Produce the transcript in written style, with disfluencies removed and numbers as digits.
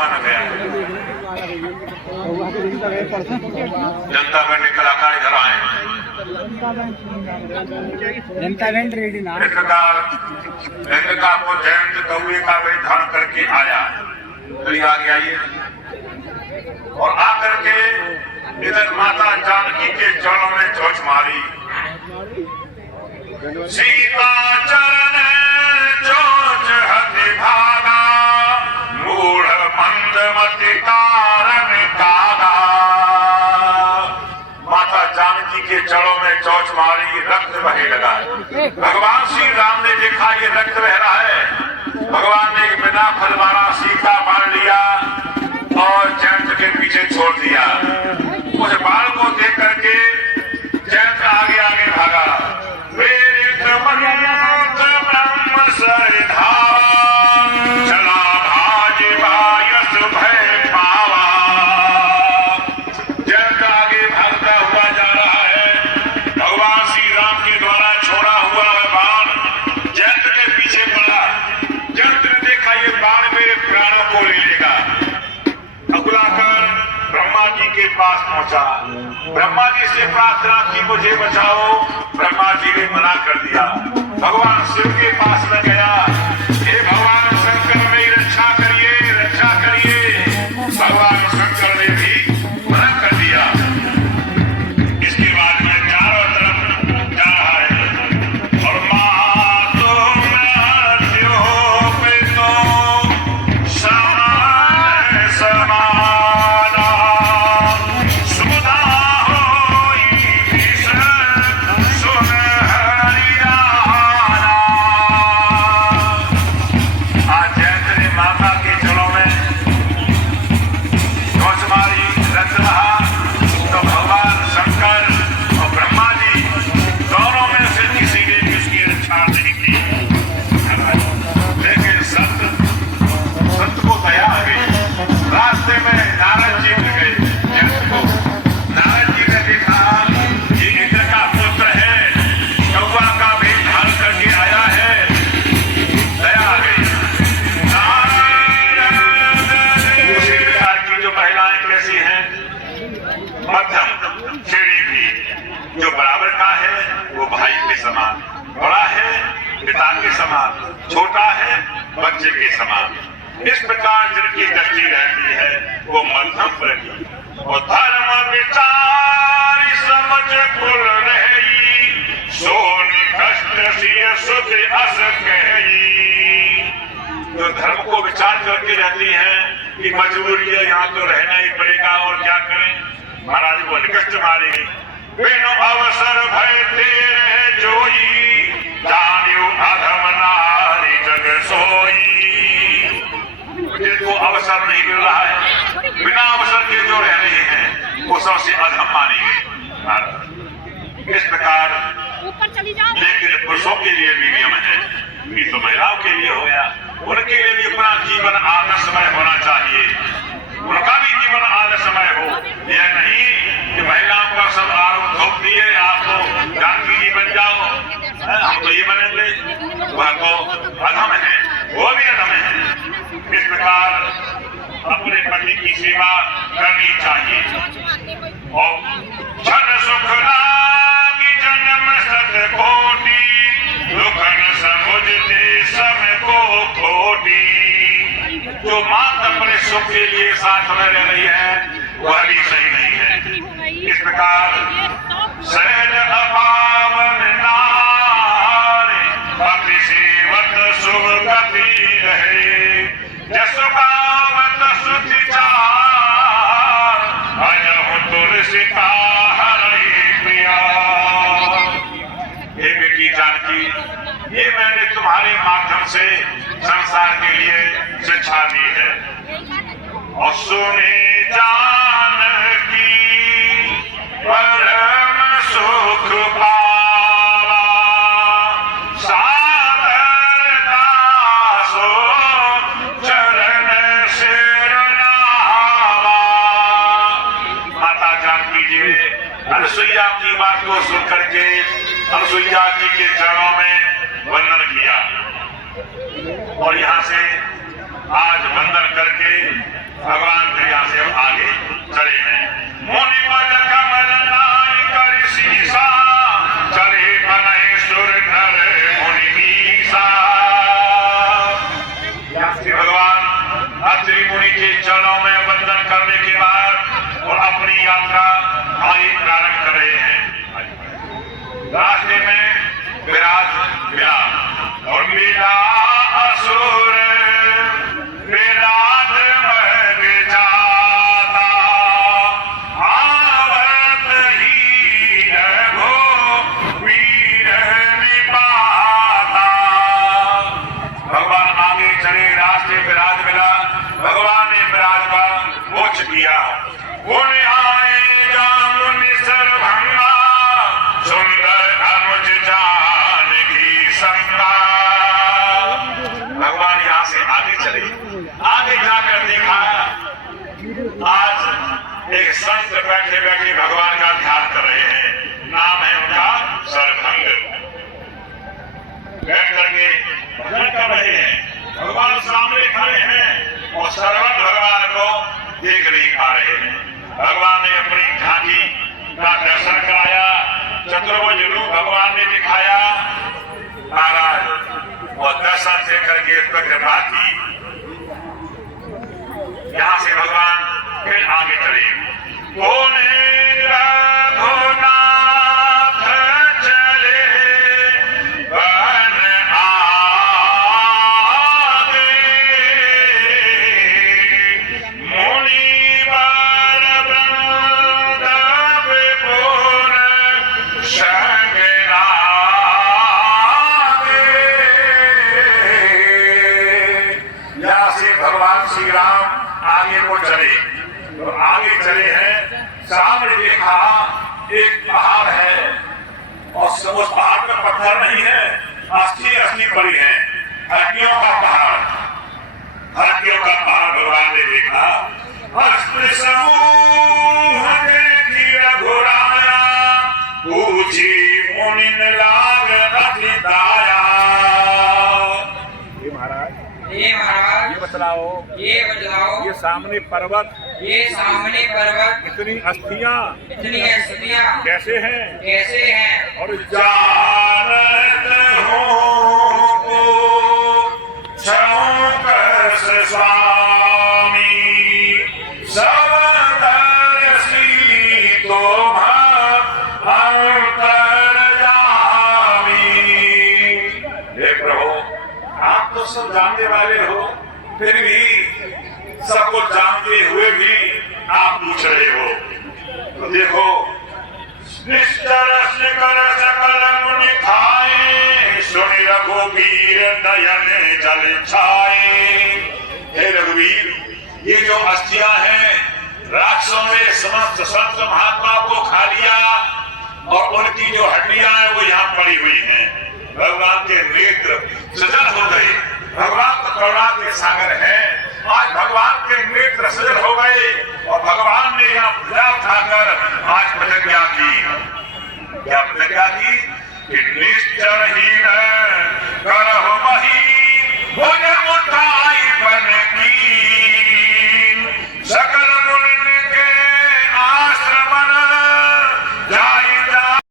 माना गया। जनता बैंक के कलाकार इधर आए हैं। जनता बैंक रेडी ना इस प्रकार लंका को जयंत कौए का वेश धारण करके आया। तो आगे आइए और आकर के इधर माता जानकी के चरणों में चोच मारी। सीता चरण चोच हति भागा, मूढ़ मंद मति कारण कागा। माता जानकी के चरणों में चोच मारी, रक्त बहे लगा। भगवान श्री राम ने देखा ये रक्त बह रहा है। भगवान ने बिना फलवारा सीता मार लिया और जयंत के पीछे छोड़ दिया। उस बाल को देख करके जयंत आगे आगे भागा। ब्रह्म सरधावा, चला भाज बायस भय पावा। जयंत आगे भागता हुआ जा रहा है। भगवान श्री राम के द्वारा छोड़ा हुआ है बाण जयंत के पीछे पड़ा। जयंत ने देखा ये बाण मेरे प्राणों को ले लेगा। अकुलाकर ब्रह्मा जी के पास पहुंचा। ब्रह्मा जी से प्रार्थना की मुझे बचाओ। ब्रह्मा जी ने मना कर दिया। भगवान शिव के पास में गया। हे भगवान शंकर मेरी रक्षा करिए, रक्षा करिए। भगवान शंकर ने भी मना कर दिया। इसके बाद में चारों तरफ जा रहा है और मातो मृत्यो पे तो समान समाना, सुधा होई भीषण सुन हरियाणा। आज जयंत ने माता के चरणों में चोच मारी, रच रहा तो भगवान शंकर और ब्रह्मा जी दोनों में से किसी ने भी उसकी रक्षा नहीं की। लेकिन संत को दया आ गई। रास्ते में नारद जी मिल गए जयंत को। नारद जी ने देखा ये इंद्र का पुत्र है, कौवा का भेष धारण करके आया है। दया आ गई। उसी प्रकार की जो महिलाएं कैसी हैं, मध्यम श्रेणी की। जो बराबर का है वो भाई के समान, बड़ा है पिता के समान, छोटा है बच्चे के समान। इस प्रकार जिनकी दृष्टि रहती है वो मध्यम प्रति। और धर्म विचार समझ कुल रही, सोनी कष्ट सिय सुत अस कही। जो धर्म को विचार करके रहती हैं कि मजबूरी है, यहाँ तो रहना ही पड़ेगा और क्या करें। महाराज को निकष्ट मारेगी। बिनु अवसर भय तेरे जोई, जानियो अधम नारी जग सोई। जिनको अवसर नहीं मिल रहा है, बिना अवसर के जो रह रहे हैं वो सबसे अधम मानी गई। इस प्रकार लेकिन पुरुषों के लिए भी नियम है, ये तो महिलाओं के लिए हो गया। उनके लिए भी अपना जीवन आदर्शमय होना चाहिए। उनका भी जीवन आदर्शमय हो। यह नहीं कि महिलाओं का सब आरोप थोप दिए, आप तो जानकी जी बन जाओ, हम तो ये बनेंगे। वह तो अधम है, वो भी अधम है। इस प्रकार अपने पति की सेवा करनी चाहिए। और क्षण सुख लागी जन्म सत कोटि, दुखन समुझते सब को खोटी। जो मात अपने सुख के लिए साथ में रह रही है वह भी सही नहीं है। इस प्रकार सहज अपावन नारी, पति सेवत शुभ गति रहे। जसु कामत सुधि चार, अयहु तुलसी का हरि प्रिया। हे बेटी जानकी, ये मैंने तुम्हारे माध्यम से संसार के लिए शिक्षा दी है। और सुने जानकी परम सुख पावा, सादरता सो चरण सिर नावा। माता जानकी जी ने अनुसुईया की बात को सुन करके अनुसुईया जी के चरणों में वंदन किया। और यहाँ से आज वंदन करके भगवान फिर यहाँ से आगे चले हैं। मुनि पद कमल नाय कर शीसा, चले मनेश्वर धर मुनि मीसा। यहाँ से भगवान अत्रि मुनि के चरणों में वंदन करने के बाद और अपनी यात्रा आगे प्रारंभ कर रहे हैं। रास्ते में विराज मिला और मिला असुर विराज में जाता, आवत ही रघो वीर निपाता। भगवान आगे चले, रास्ते विराज मिला, भगवान ने विराज का मोक्ष किया। गुण आए जामुनि सर्वभंगा, सुंदर अनुज जानकी संगा। भगवान यहाँ से आगे चले, आगे जाकर देखा आज एक संत बैठे बैठे भगवान का ध्यान कर रहे हैं। नाम है उनका सर्वभंग। बैठ करके भजन कर रहे हैं, भगवान सामने खड़े हैं और सर्वभंग भगवान को देख नहीं पा रहे हैं। भगवान ने अपनी झांकी का दर्शन कराया, चतुर्भुज रूप भगवान ने दिखाया। महाराज और दर्शन से करके उस पर कृपा की। यहाँ से भगवान फिर आगे चले। रघुनाथ चले वन आगे, मुनिवर वृंद विपुर संग लागे। यहाँ से भगवान श्री राम आगे को चले, तो आगे चले हैं। सामने देखा एक पहाड़ है और उस पहाड़ पर पत्थर नहीं है, अस्थि अस्थि पड़ी है, हड्डियों का पहाड़, हड्डियों का पहाड़ भगवान ने देखा। अष्ट समूह देखी रघुराया, पूछी मुनि लाग अति दाया। ये महाराज ये बतलाओ ये सामने पर्वत इतनी अस्थियां कैसे हैं और जानत हो छौकस स्वामी, सब दर्शी तो अंतर्यामी। हे प्रभु, आप तो सब जानने वाले हो, फिर भी सबको जानते हुए भी आप पूछ रहे हो। तो देखो, निश्चर कर सकल मुनि खाए, सुनि रघुवीर नयन जल छाए। हे रघुवीर, ये जो अस्थियां हैं, राक्षसों ने समस्त संत महात्मा को खा लिया और उनकी जो हड्डियां हैं वो यहाँ पड़ी हुई हैं। भगवान के नेत्र सजल हो गए। भगवान तो करुणा के सागर है, आज भगवान के नेत्र सजल हो गए और भगवान ने यहाँ पूजा उठाकर आज प्रतिज्ञा की। क्या प्रतिज्ञा की? कि